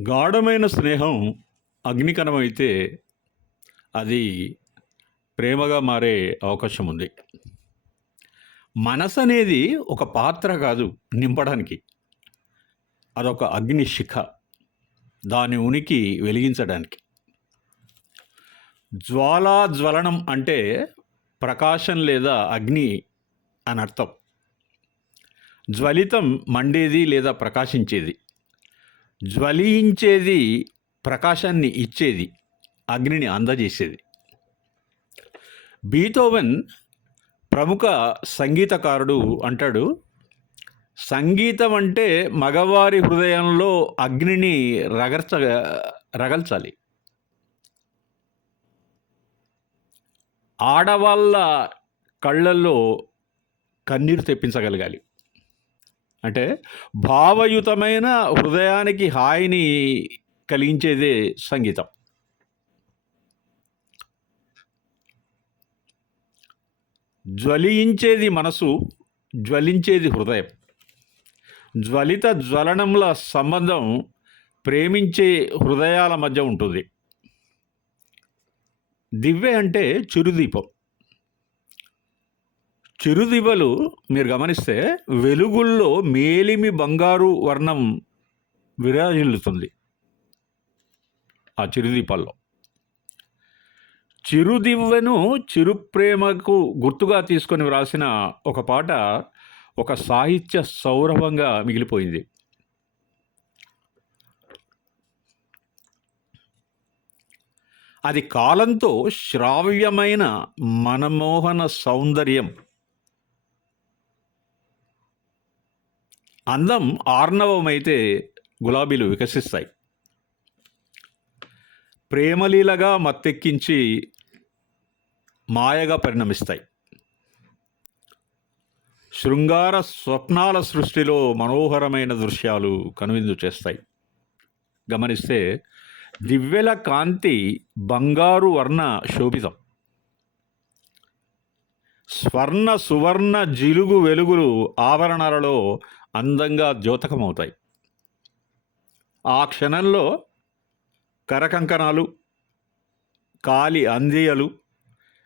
గాఢమైన స్నేహం అగ్నికరమైతే అది ప్రేమగా మారే అవకాశం ఉంది మనసు అనేది ఒక పాత్ర కాదు నింపడానికి. అదొక అగ్ని శిఖ దాని ఉనికి వెలిగించడానికి. జ్వాలా జ్వలనం అంటే ప్రకాశం లేదా అగ్ని అని అర్థం జ్వలితం మండేది లేదా ప్రకాశించేది. జ్వలించేది ప్రకాశాన్ని ఇచ్చేది అగ్నిని అందజేసేది. బీతోవెన్ ప్రముఖ సంగీతకారుడు అంటాడు సంగీతం అంటే మగవారి హృదయంలో అగ్నిని రగర్చ రగల్చాలి. ఆడవాళ్ళ కళ్ళల్లో కన్నీరు తెప్పించగలగాలి. అంటే భావయుతమైన హృదయానికి హాయిని కలిగించేదే సంగీతం. జ్వలించేది మనసు జ్వలించేది హృదయం. జ్వలిత జ్వలనముల సంబంధం ప్రేమించే హృదయాల మధ్య ఉంటుంది. దివ్వె అంటే చిరుదీపం. చిరుదివ్వలు మీరు గమనిస్తే వెలుగుల్లో మేలిమి బంగారు వర్ణం విరాజిల్లుతుంది ఆ చిరుదీపాల్లో చిరుదివ్వెను చిరుప్రేమకు గుర్తుగా తీసుకొని వ్రాసిన ఒక పాట ఒక సాహిత్య సౌరభంగా మిగిలిపోయింది. అది కాలంతో శ్రావ్యమైన మనమోహన సౌందర్యం అందం ఆర్ణవమైతే గులాబీలు వికసిస్తాయి. ప్రేమలీలగా మత్తెక్కించి మాయగా పరిణమిస్తాయి. శృంగార స్వప్నాల సృష్టిలో మనోహరమైన దృశ్యాలు కనువిందు చేస్తాయి. గమనిస్తే దివ్యల కాంతి బంగారు వర్ణ శోభితం. స్వర్ణ సువర్ణ జిలుగు వెలుగులు ఆభరణాలలో అందంగా ద్యోతకమవుతాయి. ఆ క్షణంలో కరకంకణాలు కాలి అంజేయలు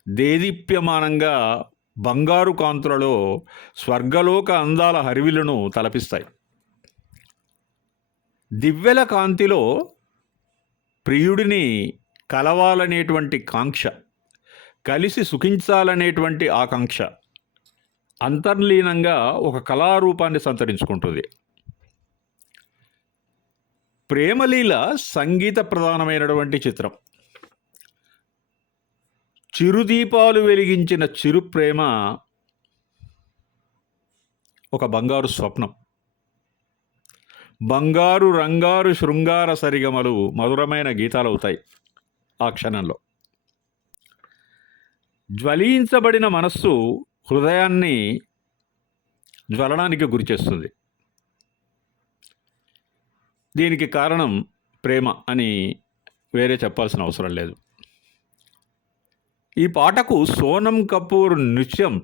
దేదీప్యమానంగా బంగారు కాంతులలో స్వర్గలోక అందాల హరివిలను తలపిస్తాయి. దివ్యల కాంతిలో ప్రియుడిని కలవాలనేటువంటి కాంక్ష కలిసి సుఖించాలనేటువంటి ఆకాంక్ష. అంతర్లీనంగా ఒక కళారూపాన్ని సంతరించుకుంటుంది. ప్రేమలీల సంగీత ప్రధానమైనటువంటి చిత్రం. చిరుదీపాలు వెలిగించిన చిరు ప్రేమ ఒక బంగారు స్వప్నం. బంగారు రంగారు శృంగార సరిగమలు మధురమైన గీతాలు అవుతాయి ఆ క్షణంలో. జ్వలించబడిన మనస్సు హృదయాన్ని జ్వలనానికి గురిచేస్తుంది దీనికి కారణం ప్రేమ అని వేరే చెప్పాల్సిన అవసరం లేదు. ఈ పాటకు సోనం కపూర్ నృత్యం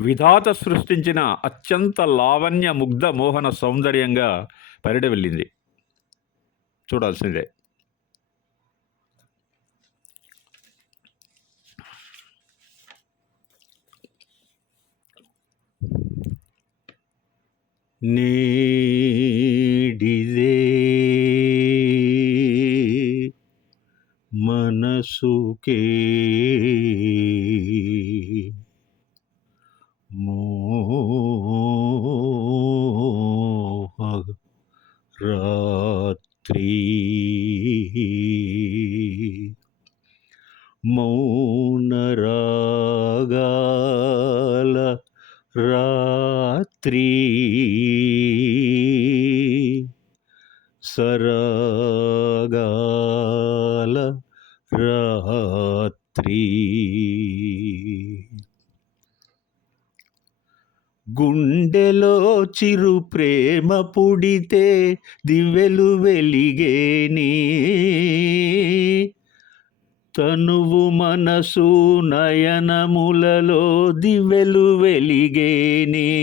విధాత సృష్టించిన అత్యంత లావణ్య ముగ్ధ మోహన సౌందర్యంగా పరిడవెళ్ళింది చూడాల్సిందే. ನೀಡಿದೆ. ಮನಸುಕೆ ಮೋಹ ರಾತ್ರಿ ಮೌನರಾಗಾಲ ರಾತ್ರಿ. సరగాల రాత్రి. గుండెలో చిరు ప్రేమ పుడితే దివ్వెలు వెలిగేని. తనువు మనసు నయనములలో దివ్వెలు వెలిగేని.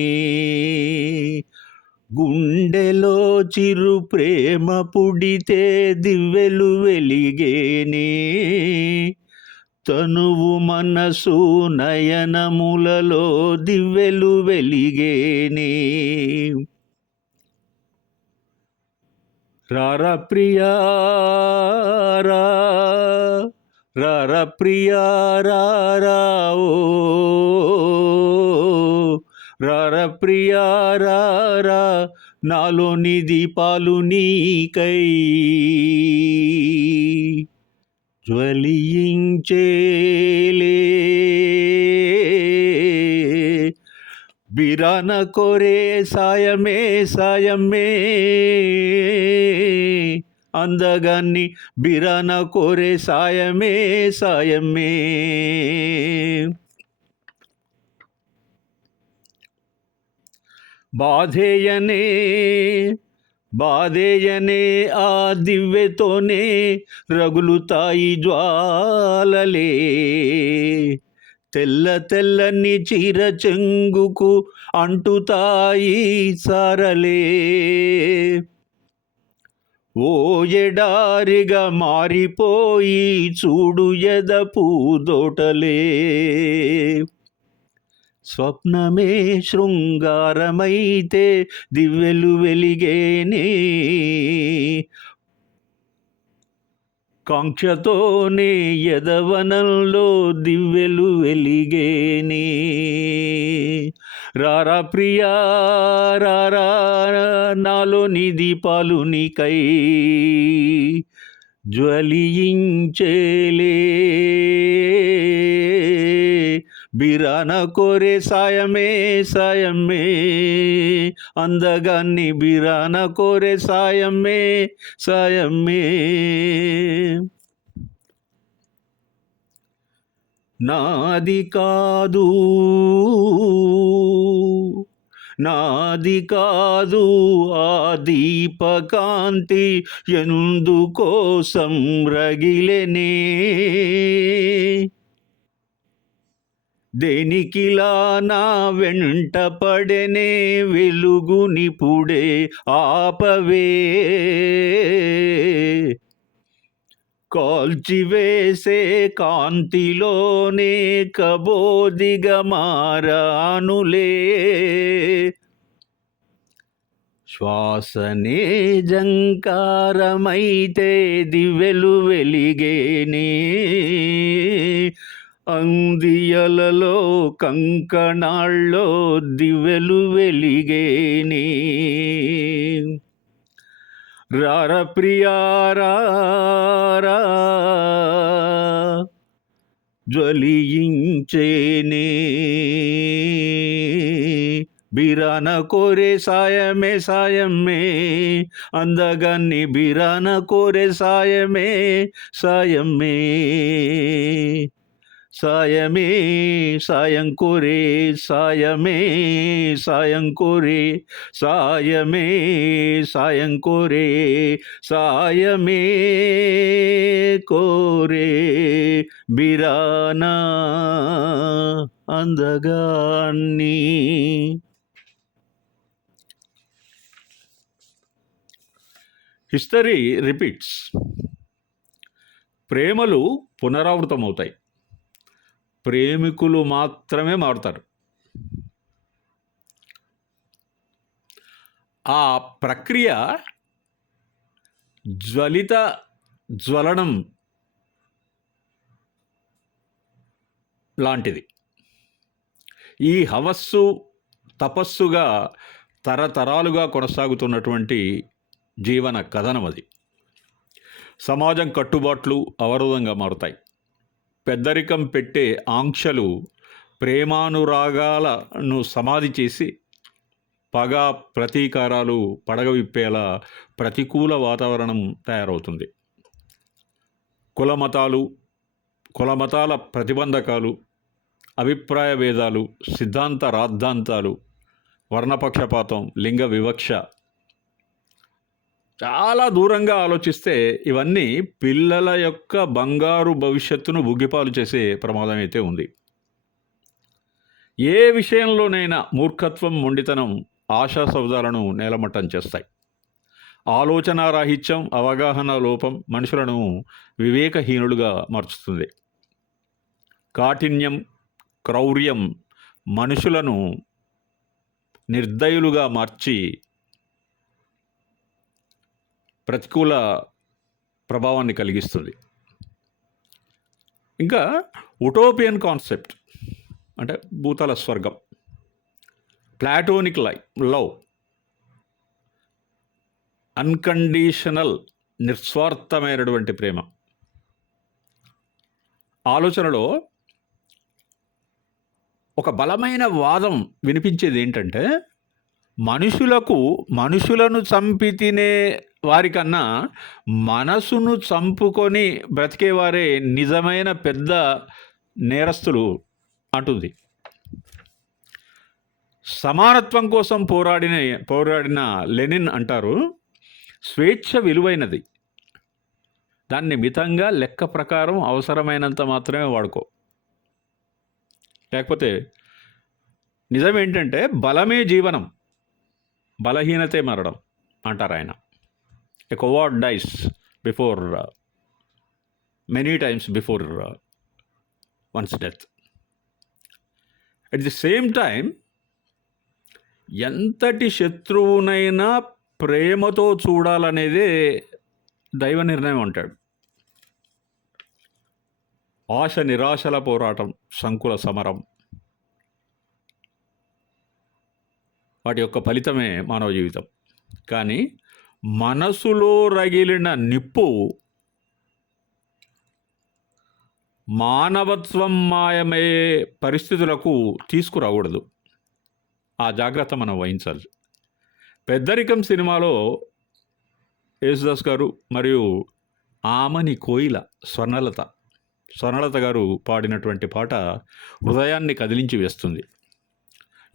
గుండెలో చిరు ప్రేమ పుడితే దివ్వెలు వెలిగేనే. తనువు మనసు నయనములలో దివ్వెలు వెలిగేనే. రార ప్రియారా రార ప్రియా ఓ. రార ప్రియా రా రా నాలోని దీపాలు నీకై. జ్వలించేలే బిరాన కోరే సాయమే సాయమే. అందగాన్ని బిరాన కోరే సాయమే సాయమే. బాధేయనే బాధేయనే ఆ దివ్యతోనే రగులుతాయి జ్వాలలే. తెల్ల తెల్లని చీర చెంగుకు అంటుతాయి సారలే. ఓ ఎడారిగా మారిపోయి చూడు ఎద పూదోటలే స్వప్నమే శృంగారమైతే దివ్యలు వెలిగేనే. కాంక్షతోనే యదవనంలో దివ్యలు వెలిగేని. రారా ప్రియా రారా నాలోని దీపాలు నీకై జ్వలించేలే. బిరాన కోరే సాయమే సాయమే. అందగాన్ని బిరాన కోరే సాయమే సాయమే. నాది కాదు. నాది కాదు ఆ దీపకాంతి ఎందుకోసం రగిలెనే. దేనికిలా నా వెంట పడనే వెలుగునిపుడే ఆపవే? కాల్చివేసే కాంతిలోనే కబోదిగా మారానులే. శ్వాసనే జంకారమైతే దివెలు వెలిగేనే. అందియలలో కంకణాల్లో దివెలు వెలిగేని. రార ప్రియారా జ్వలించేనే. బిరాన కోరే సాయమే సాయమే. అందగాన్ని బిరాన కోరే సాయమే సాయమే. సాయమే సాయం కోరే సాయమే సాయం కోరే సాయమే సాయం కోరే సాయమే కోరే బిరానా అందగాన్ని. History repeats. ప్రేమలు పునరావృతమవుతాయి. ప్రేమికులు మాత్రమే మారుతారు. ఆ ప్రక్రియ జ్వలిత జ్వలనం లాంటిది. ఈ హవస్సు తపస్సుగా తరతరాలుగా కొనసాగుతున్నటువంటి జీవన కథనం అది. సమాజం కట్టుబాట్లు అవరోధంగా మారుతాయి. పెద్దరికం పెట్టే ఆంక్షలు ప్రేమానురాగాలను సమాధి చేసి పగ ప్రతీకారాలు పడగవిప్పేలా ప్రతికూల వాతావరణం తయారవుతుంది. కులమతాలు కులమతాల ప్రతిబంధకాలు అభిప్రాయ భేదాలు సిద్ధాంత రాద్ధాంతాలు వర్ణపక్షపాతం లింగ వివక్ష చాలా దూరంగా ఆలోచిస్తే ఇవన్నీ పిల్లల యొక్క బంగారు భవిష్యత్తును బుగ్గిపాలు చేసే ప్రమాదం అయితే ఉంది. ఏ విషయంలోనైనా మూర్ఖత్వం మొండితనం ఆశాసౌధాలను నేలమట్టం చేస్తాయి. ఆలోచనారాహిత్యం అవగాహన లోపం మనుషులను వివేకహీనులుగా మార్చుతుంది. కాఠిన్యం క్రౌర్యం మనుషులను నిర్దయులుగా మార్చి ప్రతికూల ప్రభావాన్ని కలిగిస్తుంది. ఇంకా ఉటోపియన్ కాన్సెప్ట్ అంటే భూతల స్వర్గం. ప్లాటోనిక్ లై లవ్ అన్కండిషనల్ నిస్వార్థమైనటువంటి ప్రేమ. ఆలోచనలో ఒక బలమైన వాదం వినిపించేది ఏంటంటే మనుషులకు మనుషులను చంపి తినే వారికన్నా మనసును చంపుకొని బ్రతికేవారే నిజమైన పెద్ద నేరస్తులు అంటుంది. సమానత్వం కోసం పోరాడిన పోరాడిన లెనిన్ అంటారు. స్వేచ్ఛ విలువైనది. దాన్ని మితంగా లెక్క ప్రకారం అవసరమైనంత మాత్రమే వాడుకో. లేకపోతే నిజం ఏంటంటే బలమే జీవనం బలహీనతే మరణం అంటారు ఆయన a coward dies before many times before once death at the same time ఎంతటి శత్రువునైనా ప్రేమతో చూడాలనేదే దైవ నిర్ణయం అంటాడు. ఆశ నిరాశల పోరాటం సంకుల సమరం. వాటి యొక్క ఫలితమే మానవ జీవితం. కానీ మనసులో రగిలిన నిప్పు మానవత్వం మాయమయ్యే పరిస్థితులకు తీసుకురాకూడదు. ఆ జాగ్రత్త మనం వహించాలి. పెద్దరికం సినిమాలో యేసుదాస్ గారు మరియు ఆమని కోయిల స్వర్ణలత స్వర్ణలత గారు పాడినటువంటి పాట హృదయాన్ని కదిలించి వేస్తుంది.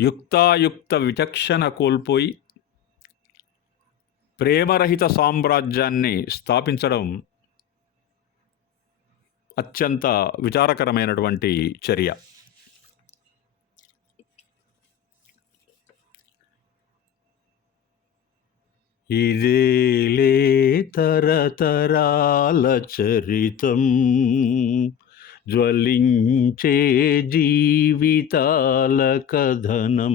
యుక్తాయుక్త విచక్షణ కోల్పోయి ప్రేమరహిత సామ్రాజ్యాన్ని స్థాపించడం అత్యంత విచారకరమైనటువంటి చర్య. ఇదేలే తరతరాల చరితం. జ్వలించే జీవితాల కథనం.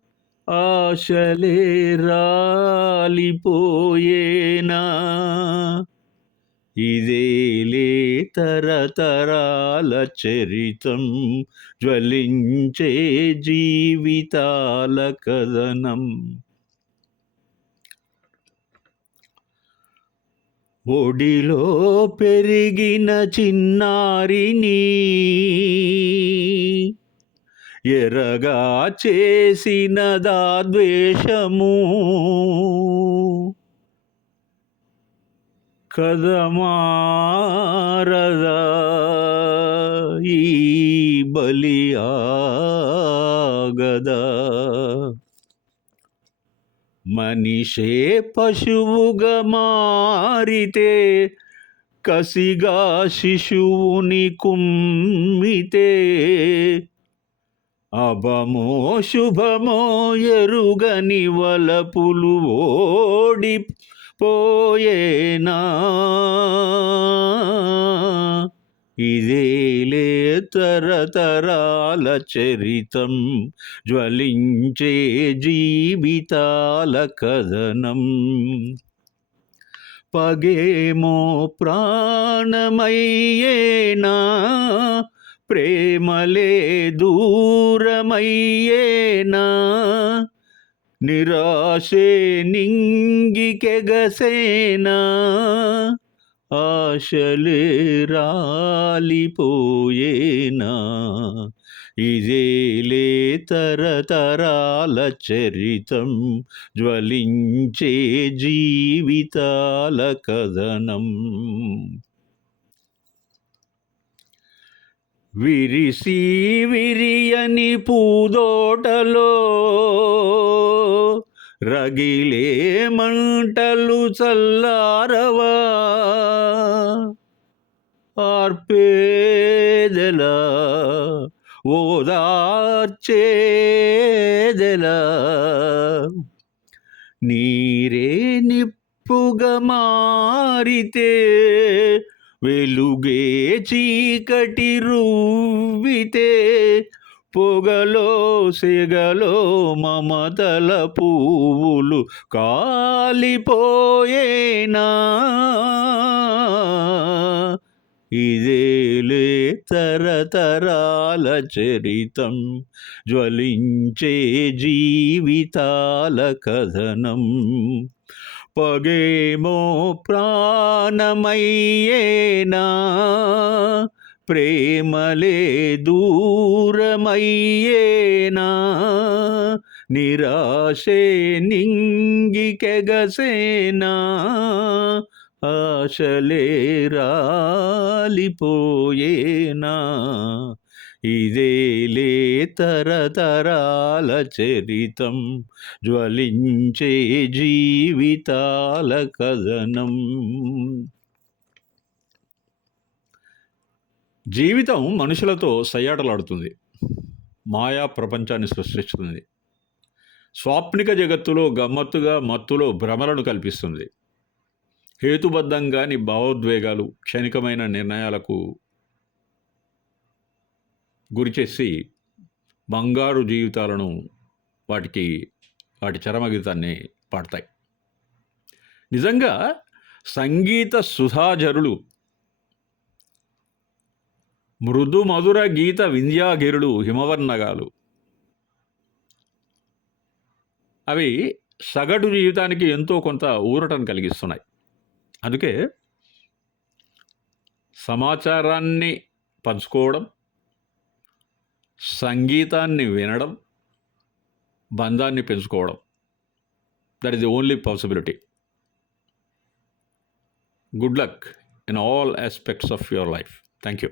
ఆశలే రాలిపోయేనా? ఇదేలే తరతరాల చరితం జ్వలించే జీవితాల కథనం. ఒడిలో పెరిగిన చిన్నారిని ఎరగా చేసినదా ద్వేషము? కదమారదా ఈ బలియాగదా మనిషే పశువుగా మారితే కసిగా శిశువుని కుమ్మితే అభమో శుభమో ఎరుగని వలపులు ఓడి పోయేనా? ఇదేలే తరతరాల చరితం జ్వలించే జీవితాల కథనం. పగేమో ప్రాణమయ్యేనా? ప్రేమలే దూరమయ్యేనా? నిరాశే నింగికెగసేనా ఆశలే రాలిపోయేనా? ఇదేలే తరతరాల చరితం జ్వలించే జీవితాల కథనం. విరిసి విరియని పూదోటలో రగిలే మంటలు చల్లారవా? ఆర్పేదెలా ఓదార్చేదెలా నీరే నిప్పుగా మారితే వెలుగే చీకటి రువ్వితే పొగలో సెగలో మమతల పువ్వులు కాలిపోయేనా? ఇదేలే తరతరాల చరితం జ్వలించే జీవితాల కథనం. పగేమో ప్రాణమయ్యేనా? ప్రేమలే దూరమయ్యేనా? నిరాశే నింగికెగసేనా ఆశలే రాలిపోయేనా? ఇదేలే తరతరాల చరితం జ్వలించే జీవితాల కథనం. జీవితం మనుషులతో సయ్యాటలాడుతుంది మాయా ప్రపంచాన్ని సృష్టిస్తుంది. స్వాప్నిక జగత్తులో గమ్మత్తుగా మత్తులో భ్రమలను కల్పిస్తుంది. హేతుబద్ధంగాని భావోద్వేగాలు క్షణికమైన నిర్ణయాలకు గురిచేసి బంగారు జీవితాలను వాటికి వాటి చరమగీతాన్ని పాడతాయి. నిజంగా సంగీత సుధాజరులు మృదు మధుర గీత వింధ్యాగిరులు హిమవర్ణగాలు అవి సగటు జీవితానికి ఎంతో కొంత ఊరటను కలిగిస్తున్నాయి. అందుకే సమాచారాన్ని పంచుకోవడం సంగీతాన్ని వినడం బంధాన్ని పెంచుకోవడం. That is the only possibility good luck in all aspects of your life thank you